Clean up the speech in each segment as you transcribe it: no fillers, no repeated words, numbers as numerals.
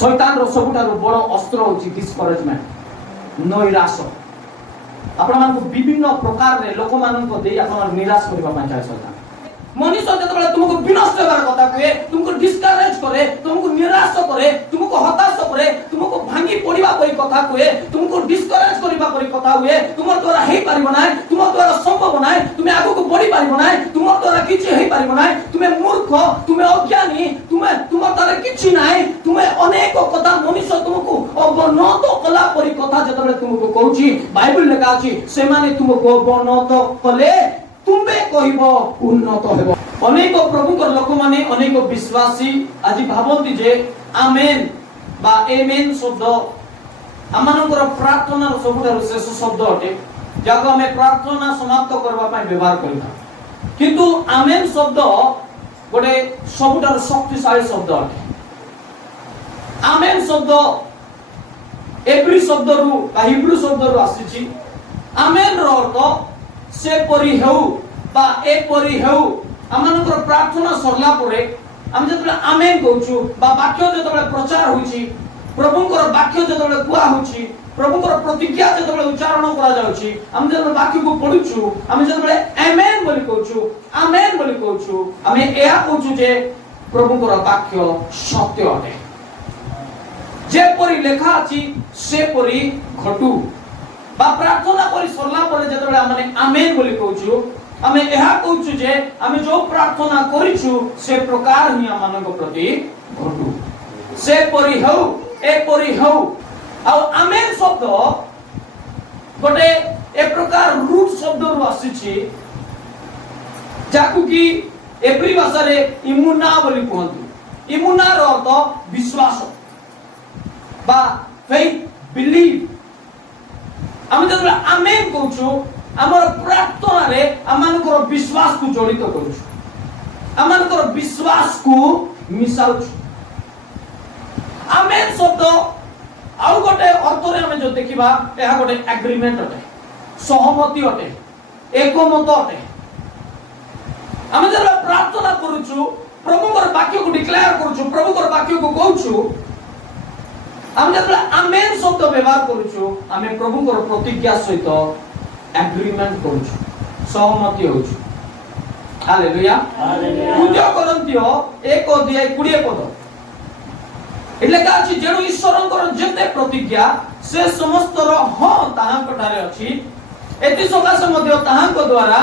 शैतान रो सबुठारु बड़ अस्त्र होची डिस्करेजमेंट, नैराश। आपण मानकु विभिन्न प्रकार रे लोक मानन को देई आपण निराश करबा पय चाहे शैतान। मनुष्य जतबेले तुमको विनष्ट हेबार कथा कहे, तुमको डिस्करेज करे, तुमको निराश करे, तुमको हताश करे, तुमको भांगी पड़िबा परी कथा कहे, तुमको डिस्करेज करबा परी कथा हुए, तुम द्वारा हेई पारिबो नै, तुम द्वारा संभव नै, तुमे आगु को बढ़ी पारिबो नै, तुम द्वारा किछि हेई पारिबो नै, तुमे मूर्ख, तुमे अज्ञानी, तुम द्वारा किछि नै, तुमे अनेक कथा मनुष्य तुमको अवनत कला परी कथा जतबेले तुमको कहूची बाइबल लेखा अछि, से माने तुमको अवनत कले तुमे कहिबो उन्नत हेबो। अनेक प्रभुकर लोक माने अनेक विश्वासी आज भाबंती जे आमेन बा एमेन शब्द आमानकर प्रार्थना सबुठारु शेष शब्द अटे, जाको हमें प्रार्थना समाप्त करबा पय व्यवहार करिता। किंतु आमेन शब्द गोटे सबुठारु शक्तिशाली शब्द अटे। आमेन शब्द एब्री शब्दरु बा हिब्रू शब्दरु आसीची। आमेन रो अर्थ से परी हेउ बा ए परी हेउ। आमानकर प्रार्थना सरला परे हम जतबे आमेन कहूछु बा वाक्य जतबे प्रचार होउची, प्रभुकर वाक्य जतबे कुआ होउची, प्रभुकर प्रतिज्ञा जतबे उच्चारण करा जाउची, हम जतबे वाक्य को पढुछु, हम जतबे आमेन बोली कहूछु, आमेन बोली कहूछु, हमें एया कहूछु जे प्रभुकर वाक्य सत्य अटे। जे परी लेखा अछि से परी घटू। बा प्रार्थना करी सरला परे जतबे आमे आमेन बोली कहूछु, आमे एहा कहूछु जे आमे जो प्रार्थना करिछु से प्रकार ही आमानक प्रति घटू। से परी हौ, ए परी हौ। आ आमेन शब्द गोटे ए प्रकार रूट शब्द रु आसीछि, जाकु कि एब्री भाषा रे इमुना बोली कहंतु। इमुना रो अर्थ विश्वास बा फेथ, बिलीव। हम जब आमेन कहूछु हमर प्रार्थना रे आमानकर विश्वास को जड़ित करूछु, आमानकर विश्वास को मिसाउछु। आमेन शब्द आउ गोटे अर्थ रे हम जो देखिबा एहा गोटे एग्रीमेंट अटे, सहमति अटे, एकमत अटे। हम जब प्रार्थना करूछु प्रभुकर वाक्य को डिक्लेयर करूछु, प्रभुकर वाक्य को कहूछु, हम जब आमेन शब्द व्यवहार करूछु आमे प्रभुकर प्रतिज्ञा सहित एग्रीमेंट करूछु, सहमति होछु। Hallelujah, hallelujah. 2 कोरिन्थियो 1:20 पद एलेका अछि, जेणु ईश्वरंकर जेते प्रतिज्ञा से समस्तर हां ताहांक ठारे अछि, एति सकासे मध्ये ताहांक द्वारा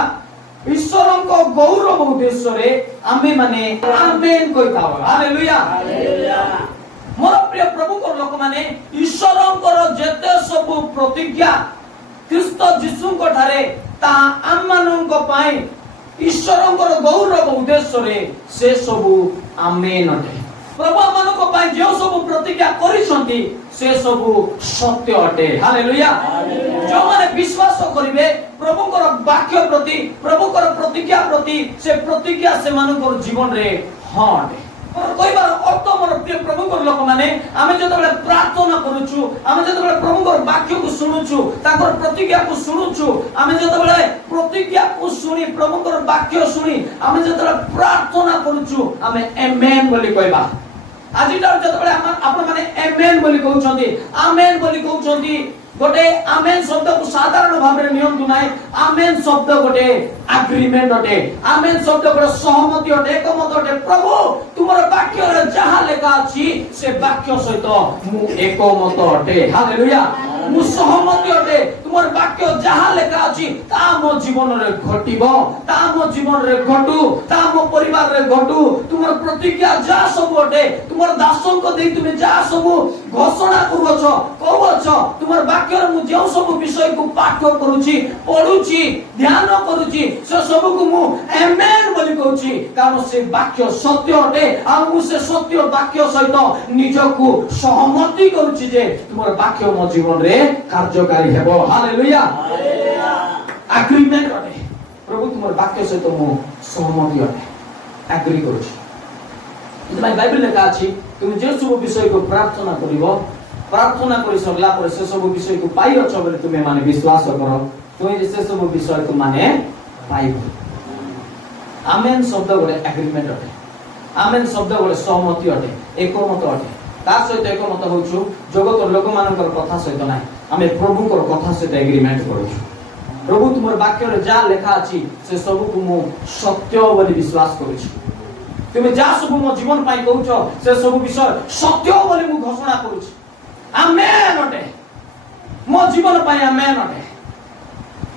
ईश्वरंक गौरव उद्देश्य रे आमे माने आमेन कहिताव। Hallelujah, hallelujah. मोर प्रिय प्रभुकर लोक माने ईश्वरंकर जेते सब प्रतिज्ञा ख्रीष्ट जीशुंक ठारे ता आमानंक पाई ईश्वरंकर गौरव उद्देश्य रे से सब आमेन अटे। प्रभु आमानंक पाई जे सब प्रतिज्ञा करिसंती से सब सत्य अटे। हालेलुया, जो माने विश्वास करिवे प्रभुकर वाक्य प्रति, प्रभुकर प्रतिज्ञा प्रति, से प्रतिज्ञा से मानकर जीवन रे हां अटे। कहिबार अर्थ मोर प्रिय प्रभुकर लोक माने आमे जतबेले प्रार्थना करूछु, आमे जतबेले प्रभुकर वाक्य को सुनुछु, ताकर प्रतिज्ञा को सुनुछु, आमे जतबेले प्रतिज्ञा को सुनी प्रभुकर वाक्य सुनी आमे जतबेले प्रार्थना करूछु आमे आमेन बोली कहबा। आजिटार जतबेले आपण माने आमेन बोली कहउछंती, आमेन बोली कहउछंती, गोटे आमेन शब्द को साधारण भाव रे नियंतु नाय। आमेन शब्द गोटे एग्रीमेंट अटे, आमेन शब्द गोटे सहमति अटे, एकमत अटे। प्रभु तुमर वाक्य रे जहा लेखा अछि से वाक्य सहित मु एकमत अटे। हालेलुया, मु सहमति अटे। तुमर वाक्य जहा लेखा अछि ता मो जीवन रे घटिबो, ता मो जीवन रे घटू, ता मो परिवार रे घटू। तुमर प्रतिज्ञा जा सब अटे, तुमर दासन को देई तुमे जा सब घोषणा करबछ, कहबछ। तुमर वाक्य रे मु जे सब विषय को पाठ करूची, पढुची, ध्यान करूची, से सब को मु आमेन बोली कहूची, कारण से वाक्य सत्य अटे। आ मु से सत्य वाक्य सहित निजको सहमति करूची जे तुमर वाक्य मो जीवन रे कार्यकारी हेबो। Hallelujah, hallelujah. एग्रीमेंट अटे, प्रभु तुमर वाक्य सहित मु सहमति अटे, एग्री करूची। इतमाय बाइबल लेखा अछि, तुम जे सब विषय को प्रार्थना करिवो, प्रार्थना करि सरला पर से सब विषय को पाइ अछ बोले तुमे माने विश्वास करो, तुमे से सब विषय को माने पाइबो। आमेन शब्द गोटे एग्रीमेंट अटे, आमेन शब्द गोटे सहमति अटे, एकमत अटे। ता सहित एकमत होछु जगत लोक मानकर कथा सहित नाही आमे प्रभु को कथा सहित एग्रीमेंट करूछु प्रभु तुमर वाक्य रे जा लेखा अछि से सब को मो सत्य बोली विश्वास करूछु तुमे जा सब मो जीवन पाई कहउछो से सब विषय सत्य बोली मु घोषणा करूछु आमेन अटे मो जीवन पाई आमेन अटे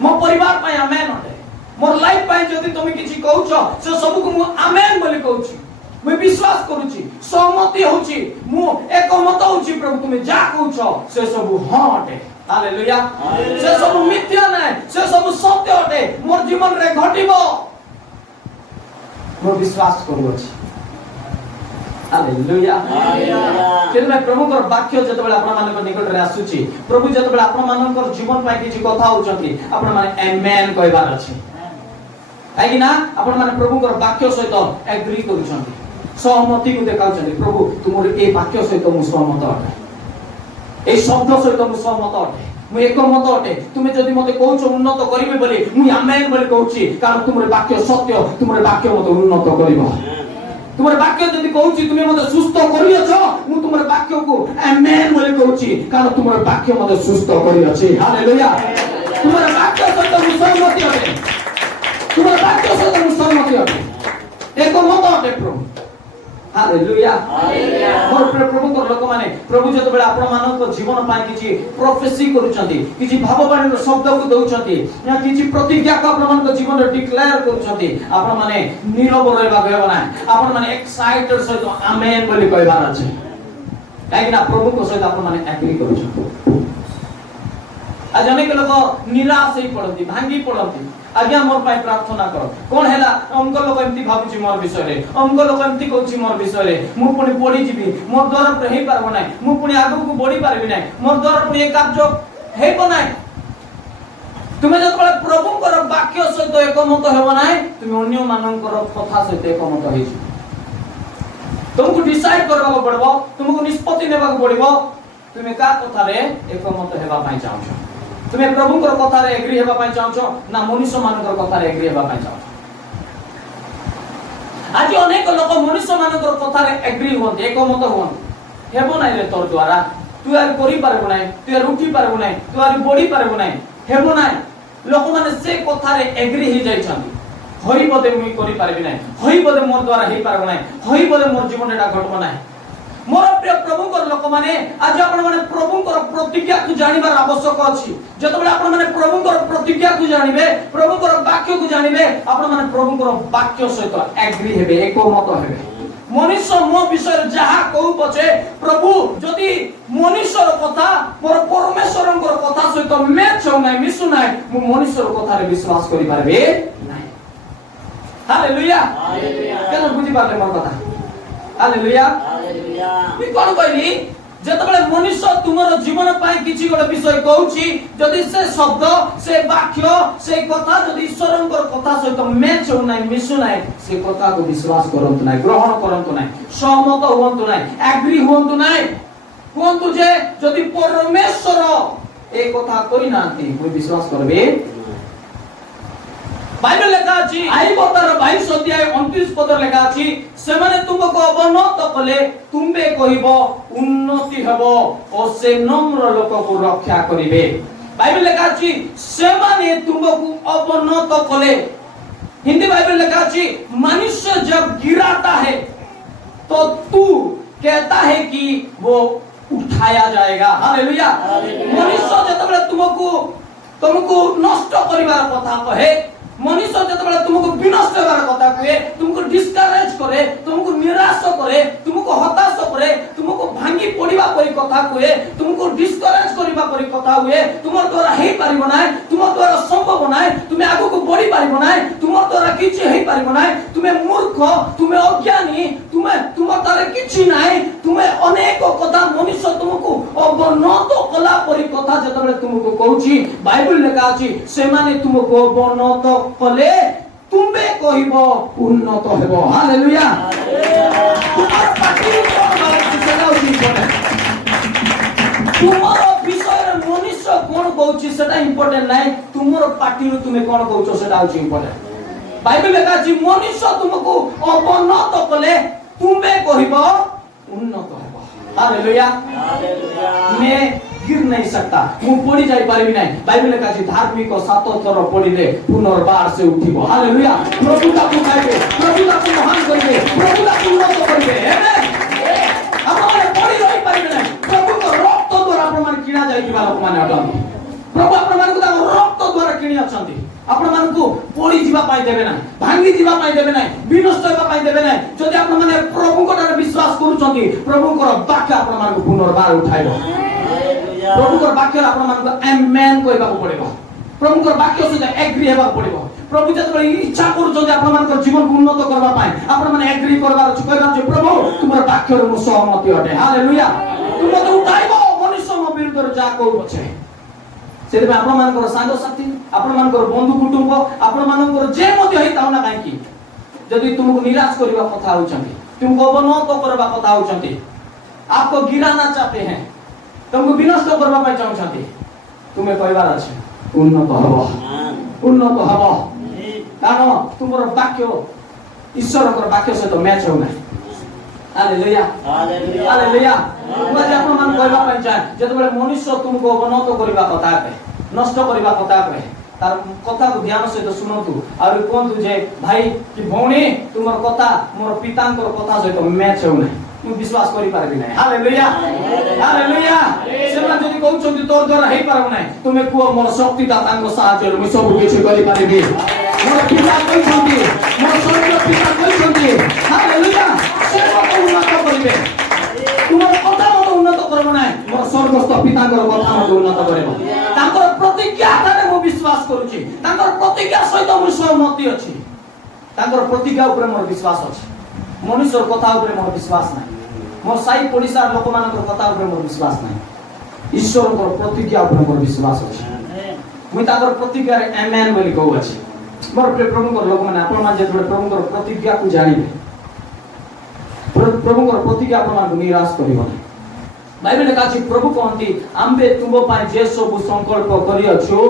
मो परिवार पाई आमेन अटे मोर लाइफ पाई जदी तुमे किछि कहउछो से सब को मु आमेन बोली कहउछि मैं विश्वास करूची सहमति होची मु एकमत होची प्रभु तुमे जा कहउछो से सब हां अटे हालेलुया से सब मिथ्या नै से सब सत्य अटे मोर जीवन रे घटिबो मो विश्वास करूची हालेलुया फिर मैं प्रभु को वाक्य जत बेला आपण मानक निकट रे आसुची प्रभु जत बेला आपण मानक जीवन पाई किछि कथा होचंती आपण माने आमेन कहबार अछि काहे ना आपण माने प्रभु को वाक्य सहित एग्री करूछंती सहमति को देखाउछंती प्रभु तुमर ए वाक्य सहित मु सहमत अटे ए शब्द सहित मु सहमत अटे मु एकमत अटे तुमे जदि मते कहउछ उन्नत करिवे बोली मु आमेन बोली कहउची कारण तुमर वाक्य सत्य तुमर वाक्य मते उन्नत करिवो तुमर वाक्य जदि कहउची तुमे मते सुस्थ करियछ मु तुमर वाक्य को आमेन बोली कहउची कारण तुमर वाक्य मते सुस्थ करियछ हालेलुया तुमर वाक्य सहित मु सहमति अटे तुमर वाक्य सहित मु सहमति अटे एकमत अटे प्रभु हालेलुया मोर प्रभु को लोक माने प्रभु जत बेला आपण मानक जीवन पाई किछि प्रोफेसी करूछंती किछि भावबाणी शब्द को दउछंती या किछि प्रतिज्ञा को आपण मानक जीवन रे डिक्लेयर करूछंती आपण माने नीरव रहबा कहबा ना आपण माने एक्साइटेड सहित आमेन बोली कहबार अछि काहे ना प्रभु को सहित आपण माने एग्री करूछंती आज अनेक लोक निराश होई पड़ती भांगी पड़ती आज्ञा मोर पाई प्रार्थना कर कोन हैला अंक लोक एमती भाबुची मोर विषय रे अंक लोक एमती कहउची मोर विषय रे मु पुनी पड़ी जीवी मोर द्वारा हे पारबो नै मु पुनी आगु को बढी पारबी नै मोर द्वारा पुनी एक कार्य हेबो नै तुमे जत बळे प्रभु कर वाक्य सहित एकमत हेबो नै तुमे अन्य मानकर कथा सहित एकमत होइछि तुमको डिसाइड करबा पड़बो तुमको निष्पत्ति नेबा पड़बो तुमे का कथा रे एकमत हेबा पाई चाहछो तुमे प्रभु को कथा रे एग्री हेबा पाई चाहछो ना मनुष्य मानकर कथा रे एग्री हेबा पाई चाहछो आज अनेक लोक मनुष्य मानकर कथा रे एग्री होते एकमत होन हेबो नै रे तोर द्वारा तू यार करि पारबो नै तू यार उठी पारबो नै तू यार बढी पारबो नै हेबो नै लोक माने से कथा रे एग्री हे जाय छथि होई बदे मुई करि पारबी नै होई बदे मोर द्वारा हे पारबो नै होई बदे मोर जीवन एटा घटबो नै मोर प्रिय प्रभु को लोक माने आज आपण माने प्रभु को प्रतिज्ञा को जानिबार आवश्यक अछि जतबेला आपण माने प्रभु को प्रतिज्ञा को जानिबे प्रभु को वाक्य को जानिबे आपण माने प्रभु को वाक्य सहित एग्री हेबे एकमत हेबे मनुष्य मो विषय जहा कहू पछे प्रभु जदि मनुष्यर कथा मोर परमेश्वरन को कथा सहित मैच हो नै मिसु नै मु मनुष्यर कथा रे विश्वास करि पारबे नै हालेलुया हालेलुया केन बुझि पाले मोर कथा हालेलुया हालेलुया मी कोन कहली जतबेले मनुष्य तुमरो जीवन पाई किछि गोटे विषय कहउछि जदि से शब्द से वाक्य से कथा जदि ईश्वरंकर कथा सहित मैच हो नै मिसु नै से कथा को विश्वास करंतु नै ग्रहण करंतु नै सहमत होंतु नै एग्री होंतु नै कोंतु जे जदि परमेश्वर ए कथा करि नांती कोई विश्वास करबे बाइबल लेखा अछि आईबतार 22 अध्याय 29 पद लेखा अछि से माने तुमको अवनत कले तुमबे कहिबो उन्नति हेबो ओ से नम्र लोक को रक्षा करिवे बाइबल लेखा अछि से माने तुमको अवनत कले हिंदी बाइबल लेखा अछि मनुष्य जब गिराता है तो तू कहता है कि वो उठाया जाएगा हालेलुया मनुष्य जतबेले तुमको नष्ट करिवार कथा कहे मनुष्य जतबेले तुमको विनष्ट करार कथा कहे तुमको डिस्करेज करे तुमको निराश करे तुमको हताश करे तुमको भांगी पड़िबा परि कथा कहे तुमको डिस्करेज करिबा परि कथा हुए तुमर द्वारा हे पारिबो नै तुमर द्वारा संभव नै तुमे आगु को बढ़ी पारिबो नै तुमर द्वारा किछि हे पारिबो नै तुमे मूर्ख तुमे अज्ञानी तुमे तुमर द्वारा किछि नै तुमे अनेक कथा मनुष्य तुमको अवनत कला परि कथा जतबेले तुमको कहूची बाइबल लेखा अछि से माने तुमको अवनत कले तुमे कहिबो उन्नत हेबो हालेलुया तुमर पाटी कोन बात सेटा होची तुमर विषय मनुष्य कोन कहूची सेटा इंपोर्टेंट नै तुमर पाटी तुमे कोन कहूचो सेटा होची इंपोर्टेंट बाइबल लेखा अछि मनुष्य तुमको अवनत कले तुमे कहिबो उन्नत हेबो हालेलुया मैं गिर नहीं सकता मु पड़ी जाई पारिबि नाही बाइबल काछि धार्मिक सात थर पड़िले पुनर्बार से उठिबो हालेलुया प्रभु ताकू खाइबे प्रभु ताकू महान करिबे प्रभु ताकू उन्नत करिबे आमेन आपण पड़ी रही पारिबे नाही प्रभु को रक्त द्वारा आपण मान किना जाई दिबा लोक माने अटंती प्रभु आपण मान को रक्त द्वारा किनी अछंती आपण मान को पड़ी जीवा पाई देबे नाही भांगी जीवा पाई देबे नाही विनष्ट होबा पाई देबे नाही जदि आपण माने प्रभु को विश्वास करूछंती प्रभु को वाक्य आपण मान को पुनर्बार उठाइबो प्रभु को वाक्य आपण मान को आमेन कहबा पड़िबो प्रभु को वाक्य से एग्री हेबा पड़िबो प्रभु जब इच्छा करूछंती आपण मान को जीवन को उन्नत करबा पाए आपण मान एग्री करबार छ कहबा छ प्रभु तुमर वाक्य रो सहमति अटे हालेलुया तुम तो उठाइबो मनुष्य म विरुद्ध जा कहू पछे से आपण मान को सांग साथी आपण मान को बंधु कुटुंब आपण मान को जे मते होई ताउ ना काहे की जदि तुमको निराश करबा कथा होचंती तुमको अवनत करबा कथा होचंती आपको गिराना चाहते हैं तुमको विनष्ट करबा पाई चाहते तुम्हें कहबार अछि उन्नत हबो कारण तुमर वाक्य ईश्वर को वाक्य से तो मैच हो ना हालेलुया हालेलुया मुझे आपण मान कहबा पाई चाहे जतबेले मनुष्य तुमको अवनत करबा कथा पे नष्ट करबा कथा पे तार कथा को ध्यान से तो सुनतु और कोंतु जे भाई कि भौणी तुमर कथा मोर पितांकर कथा से तो मैच हो ना तू विश्वास करि पारबि नै हालेलुया हालेलुया सेमा जदि कहउछन्ति तोर द्वारा हेइ पारब नै तुमे कुओ मोर शक्ति दातांको साहाय्य मु सब किछु करि पारिबि मोर पिता कहउछन्ति मोर स्वर्गीय पिता कहउछन्ति हालेलुया सेमा उन्नत करिबे तुमर कथा मत उन्नत करब नै मोर स्वर्गस्थ पितांकर कथा मत उन्नत करब तांकर प्रतिज्ञा तारे मु विश्वास करूछि तांकर प्रतिज्ञा सहित मु सहमति अछि तांकर प्रतिज्ञा ऊपर मोर विश्वास अछि मनुष्य कथा ऊपर मोर विश्वास नै मोर साई पड़िसा लोक मानकर कथा ऊपर मोर विश्वास नै ईश्वर को प्रतिज्ञा ऊपर मोर विश्वास अछि मुई ताकर प्रतिज्ञा रे आमेन बोली कहू अछि मोर प्रभु को लोक माने आपण मान जे प्रभु को प्रतिज्ञा को जानिबे प्रभु को प्रतिज्ञा आपण मान निराश करिबो नै बाइबल काछि प्रभु कहंती आम्बे तुमो पाए जे सब संकल्प करि अछु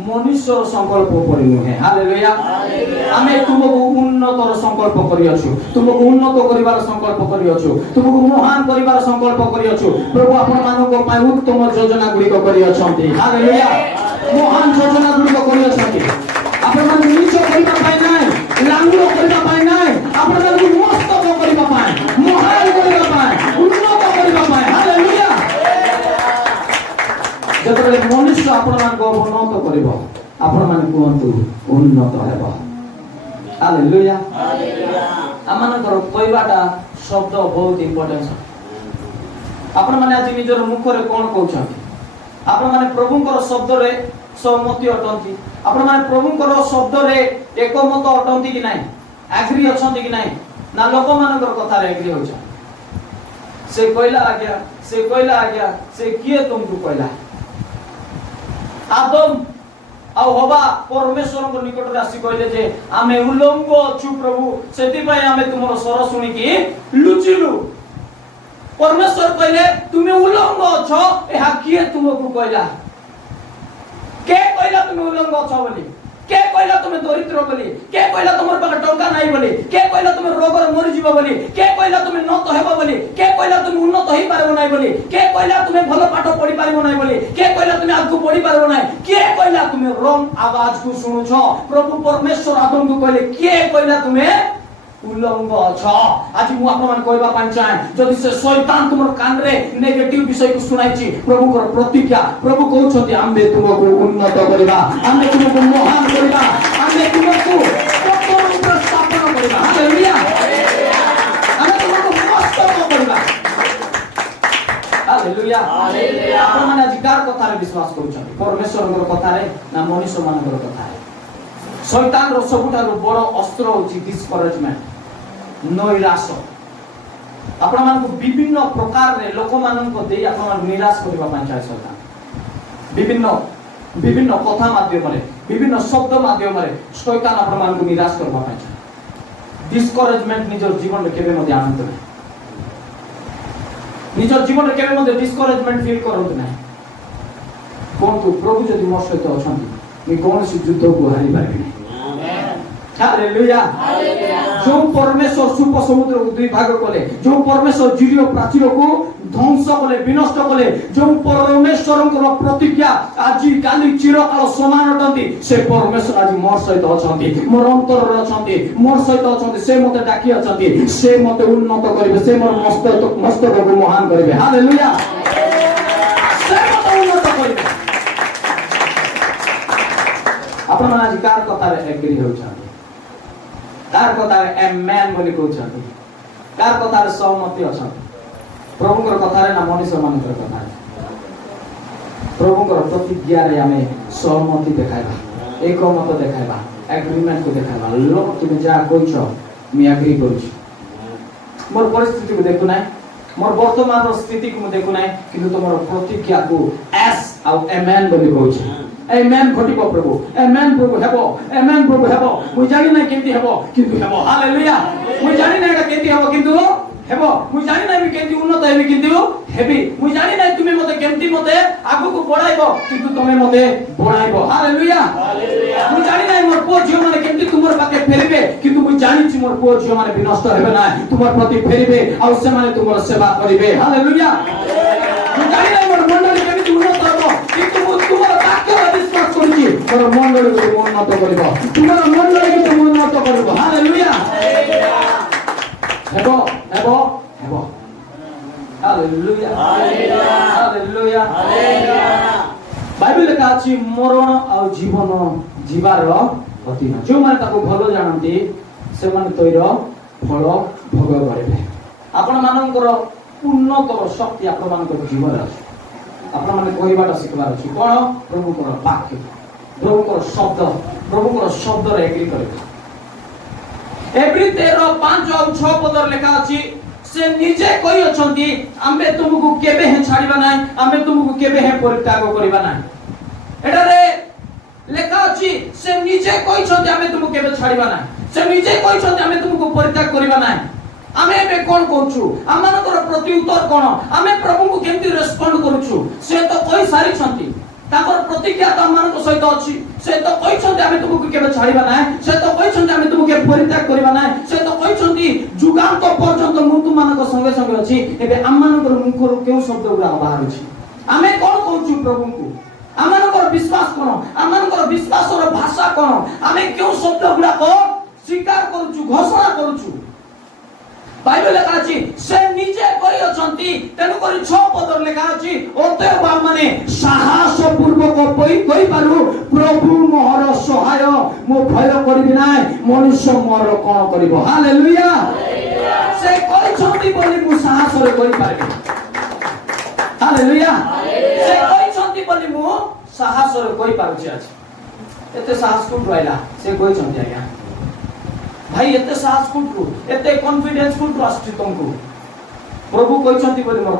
मनुष्य संकल्प करि नुहे हालेलुया आमे तुमको उन्नतर संकल्प करि अछु तुमको उन्नत करिवार संकल्प करि अछु तुमको महान करिवार संकल्प करि अछु प्रभु आपण मानको पाए उत्तम योजना गुडी को करि अछंती हालेलुया महान योजना गुडी को करि अछंती आपण मान निच करिबा पाए नै लांगुलो करिबा पाए नै आपण मान मस्त करिबा पाए महान करिबा पाए उन्नत करिबा पाए हालेलुया जतबेले मनुष्य आपण मान को उन्नत करिवो आपण मान कोंतु उन्नत हेबो हालेलुया हालेलुया आमानकर कहबाटा शब्द बहुत इंपोर्टेंट छ आपण माने आज निजर मुख रे कोन कहउछन आपण माने प्रभुकर शब्द रे सहमति अटंती आपण माने प्रभुकर शब्द रे एकमत अटंती कि नाही एग्री अछंती कि नाही ना लोक मानकर कथा रे एग्री होछ से कहला आज्ञा से किए तुमको कहला आदम आ हवा परमेश्वर को निकट राशि कहले जे आमे उल्लंघ अछु प्रभु सेति पय आमे तुमरो स्वर सुनी की लुचिलु परमेश्वर कहले तुमे उल्लंघ अछ एहा किए तुमको कहला के कहला तुमे उल्लंघ अछ बोली के कहला तुमे दरिद्र बोली के कहला तुमर पाख टंका नाही बोली के कहला तुमे रोगर मरि जीव बोली के कहला तुमे नत हेबो बोली के कहला तुमे उन्नत होई पारबो नाही बोली के कहला तुमे भलो पाठ पढी पारबो नाही बोली के कहला तुमे आगु पढी पारबो नाही के कहला तुमे रंग आवाज को सुनु छ प्रभु परमेश्वर आदम को कहले के कहला तुमे उल्लंघ छ आज मु आपन मान कहबा पान चाहे जदि से शैतान तुमर कान रे नेगेटिव विषय को सुनाइछि प्रभु को प्रतिज्ञा प्रभु कहउछथि आम्बे तुमको उन्नत करिबा आम्बे तुमको महान करिबा आम्बे तुमको कठोर स्थापना करिबा हालेलुया आम्बे तुमको मस्त करिबा हालेलुया हालेलुया आपन माने अधिकार कथा रे विश्वास करूछथि परमेश्वर को कथा रे ना मनुष्य मानकर कथा रे शैतान रो सबुठारो बड़ अस्त्र होछि डिस्करेजमेंट नैराश आपण मान को विभिन्न प्रकार रे लोक मान को देई आपण मान निराश करबा पाई चाहे शैतान विभिन्न कथा माध्यम रे विभिन्न शब्द माध्यम रे शैतान आपण मान को निराश करबा पाई चाहे डिस्करेजमेंट निजर जीवन रे केबे मध्ये आनंद नै निजर जीवन रे केबे मध्ये डिस्करेजमेंट फील करंत नै कोन प्रभु जदि मोर सहित अछंती मी कोन से युद्ध को हारि पारिबे हालेलुया हालेलुया जो परमेश्वर सुप समुद्र को दुई भाग कले जो परमेश्वर जिरियो प्राचीर को ধ্বংস কলে বিনষ্ট কলে जो परमेश्वरଙ୍କର प्रतिज्ञा আজি কালি চিরকাল সমান অটନ୍ତି ସେ परमेश्वर আজি मोर सहित अछନ୍ତି मोर अंतर अछନ୍ତି मोर सहित अछନ୍ତି से मते डाकी अछନ୍ତି से मते उन्नत करिवे से मोर मस्तकକୁ महान करिवे हालेलुया से मते उन्नत करिवे आपण मन आज कार कथारे एग्री होछନ୍ତି कार कथारे आमेन बोली कहउछନ୍ତି कार कथारे सहमति अछନ୍ତି प्रभुଙ୍କର कथारे ना मनुष्य मानकर कथा प्रभुଙ୍କର प्रतिज्ञा रे आमे सहमति देखाइबा एकमत देखाइबा एग्रीमेंट को देखाइबा लो तुम जा कहछ मी एग्री करूछ मोर परिस्थिति को देखु नाही मोर वर्तमान रो स्थिति को देखु नाही किंतु तमरो प्रतिज्ञा को एस आ आमेन बोली कहछ आमेन घटिबो प्रभु आमेन प्रभु हेबो आमेन प्रभु हेबो मु जानि नाही केंती हेबो किंतु हेबो हालेलुया मु जानि नाही एटा केंती हेबो किंतु हेबो मु जानि नाही केंती उन्नत हेबी किंतु हेबी मु जानि नाही तुमे मते केंती मते आगु को बढ़ाइबो किंतु तमे मते बढ़ाइबो हालेलुया मु जानि नाही मोर पो जियो माने केंती तुमर पाके फेरिबे किंतु मु जानि छि मोर पो जियो माने विनष्ट हेबे ना तुमर प्रति फेरिबे आ से माने तुमर सेवा करिवे हालेलुया मु जानि नाही मोर मंडली केंती उन्नत हेबो किंतु मु तुमर वाक्य विश्वास करूछि मोर मंडली को उन्नत करिवो तुमर मंडली को उन्नत करिवो हालेलुया हेबो हेबो हेबो हालेलुया हालेलुया हालेलुया बाइबल का अछि मरण आ जीवन जीवार अधीन जो माने ताको भलो जानନ୍ତି ସେମାନେ तैर फल भोग करिवे आपण मानकर उन्नत शक्ति आपण मानकर जीवन अछि आपण माने कहबाटा सिखबार अछि कोन प्रभुकर वाक्य प्रभुकर शब्द रे एग्री करिवे एवरी 13 5 और 6 पदर लिखा अछि से निजे कहि अछंती आमे तुमको केबे हे छाड़ीबा नाही आमे तुमको केबे हे परित्याग करिबा नाही एटा रे लिखा अछि से निजे कहि छंती आमे तुमको केबे छाड़ीबा नाही से निजे कहि छंती आमे तुमको परित्याग करिबा नाही आमे बे कोन कहूछु आमानकर प्रति उत्तर कोन आमे प्रभु को केमती रेस्पोंड करूछु से तो कहि सारी छंती ताकर प्रतिज्ञा त आमानक सहित अछि से तो कहि छंती आमे तुमको केबे छाड़ीबा नाही से तो कहि छंती आमे तुमको केबे परित्याग करिबा नाही से तो कहि छंती जुगांत पर्यंत मृत्यु मानक संगे संगे अछि एबे आमानकर मुखर केउ शब्द गुरा बाहर अछि आमे कोन कहूछु प्रभु को आमानकर विश्वास कोन आमानकर विश्वासर भाषा कोन आमे केउ शब्द गुरा को स्वीकार करूछु घोषणा करूछु बाइबल लेखा अछि से निजे कहि अछंती तेनु करी 6 पदर लेखा अछि अतएव माने साहस पूर्वक कहि पारु प्रभु मोहर सहाय मो भय करबि नाही मनुष्य मोर कोन करिवो हालेलुया से कहि छंती बोली मु साहस रे कहि पारबि हालेलुया से कहि छंती बोली मु साहस रे कहि पारुछि अछि एते साहस कोन रहला से कहि छंती आज्ञा भाई एते साहस कोन एते कॉन्फिडेंस कोन आछि तुमको प्रभु कहि छंती बोली मोर